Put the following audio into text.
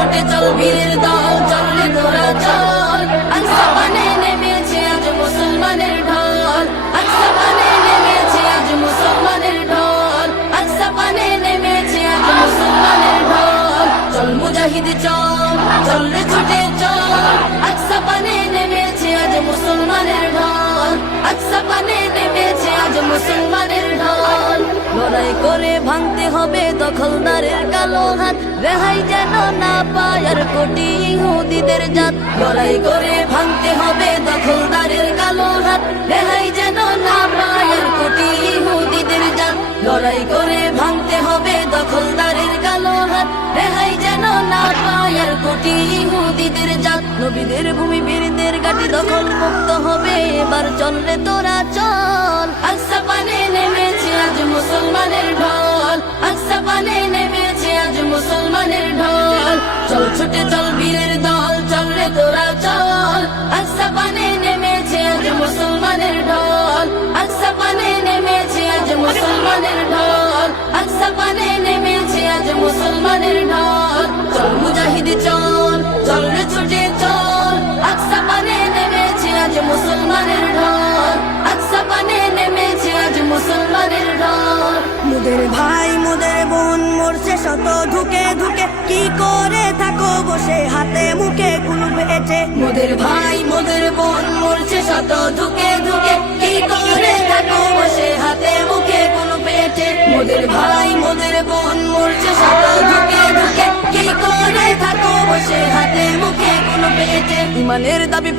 ছুটে চল বীরের দল, চল রে তোরা চল। আকসা পানে নেমেছে আজ মুসলমানের ঢল, আকসা পানে নেমেছে আজ মুসলমানের ঢল, আকসা পানে নেমেছে আজ মুসলমানের ঢল। চল মুজাহিদ চল, চল রে ছুটে চল। আকসা পানে নেমেছে আজ মুসলমানের ঢল, আকসা পানে নেমেছে আজ মুসলমানের ঢল। লড়াই করে ভাঙতে হবে দখলদারের কালো হাত, রেহাই যেন না পায় আর কোটি ইহুদিদের জাত। লড়াই করে ভাঙতে হবে দখলদারের কালো হাত, রেহাই যেন না পায় আর কোটি ইহুদিদের জাত। লড়াই করে ভাঙতে হবে দখলদারের কালো হাত, রেহাই যেন না পায় আর কোটি ইহুদিদের জাত। নবীদের ভূমি বীরদের গাটি দখল মুক্ত হবে, এবার চল রে তোরা চল। আকসা পানে নেমেছে আজ মুসলমানের ঢল, আকসা পানে নেমেছে আজ মুসলমানের ঢল। চল ছুটে চল বীরের দল, চল রে তোরা চল। আকসা পানে নেমেছে আজ মুসলমানের ঢল, আকসা পানে নেমেছে আজ মুসলমানের ঢল, আকসা পানে নেমেছে আজ মুসলমানের ঢল। চল মুজাহিদ চল, চল রে ছুটে চল। আকসা পানে নেমেছে আজ মুসলমানের ঢল, আকসা পানে নেমেছে আজ মুসলমানের ঢল। মোদের ভাই মোদের বোন মরছে শত ধুকে ধুকে, কি করে থাকো বসে হাতে মুখে কুল বেঁচে। মোদের ভাই মোদের বোন মরছে শত ধুকে ধুকে, কি করে থাকো বসে হাতে মুখে কোন পেটে। মোদের ভাই মোদের বোন মরছে শত ধুকে ধুকে, কি করে থাকো বসে হাতে মুখে কোন পেটে। ইমানের দাবি